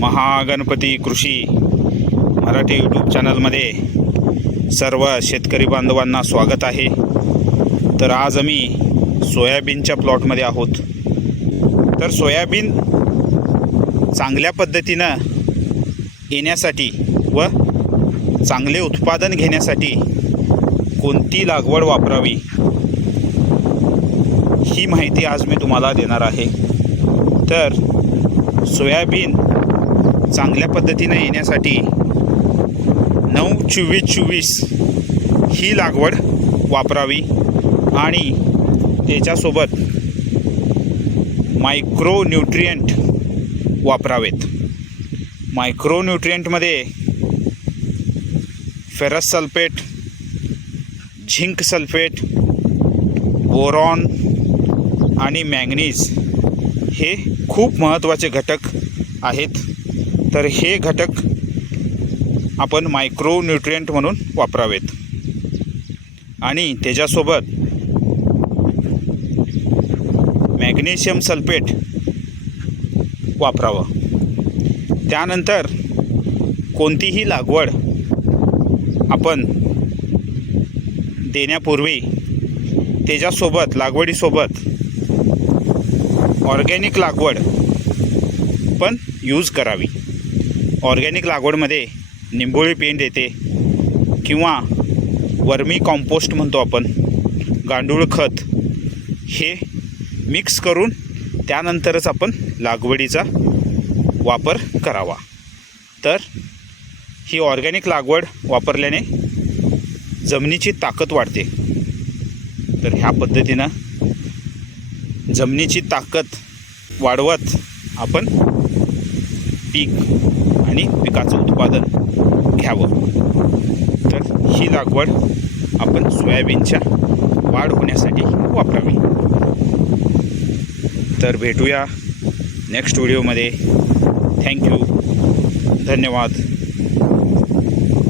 महागणपती कृषी मराठी यूट्यूब चॅनलमध्ये सर्व शेतकरी बांधवांना स्वागत आहे। तर आज आम्ही सोयाबीनच्या प्लॉटमध्ये आहोत। तर सोयाबीन चांगल्या पद्धतीनं येण्यासाठी व चांगले उत्पादन घेण्यासाठी कोणती लागवड वापरावी ही माहिती आज मी तुम्हाला देणार आहे। तर सोयाबीन चांगल्या पद्धतीने येण्यासाठी 9-24-24 ही लागवड वापरावी आणि त्याच्यासोबत मायक्रो न्यूट्रिएंट वापरावेत। मायक्रो न्यूट्रिएंटमध्ये ferrous sulphate, zinc sulphate, boron आणि मॅंगनीज हे खूप महत्त्वाचे घटक आहेत। तर हे घटक आपण मायक्रो न्यूट्रिएंट म्हणून वापरावेत आणि त्याच्यासोबत मॅग्नेशियम सल्फेट वापरावं। त्यानंतर कोणतीही लागवड आपण देण्यापूर्वी त्याच्यासोबत लागवडीसोबत ऑर्गॅनिक लागवड पण यूज करावी। ऑर्गॅनिक लागवडमध्ये निंबोळी पेंड येते किंवा वर्मी कॉम्पोस्ट म्हणतो आपण, गांडूळ खत हे मिक्स करून त्यानंतरच आपण लागवडीचा वापर करावा। तर ही ऑर्गॅनिक लागवड वापरल्याने जमिनीची ताकद वाढते। तर ह्या पद्धतीनं जमिनीची ताकद वाढवत आपण पीक आणि पिकाचं उत्पादन घ्यावं। तर ही लागवड आपण सोयाबीनच्या वाढ होण्यासाठी वापरावी। तर भेटूया नेक्स्ट व्हिडिओमध्ये। थँक्यू, धन्यवाद।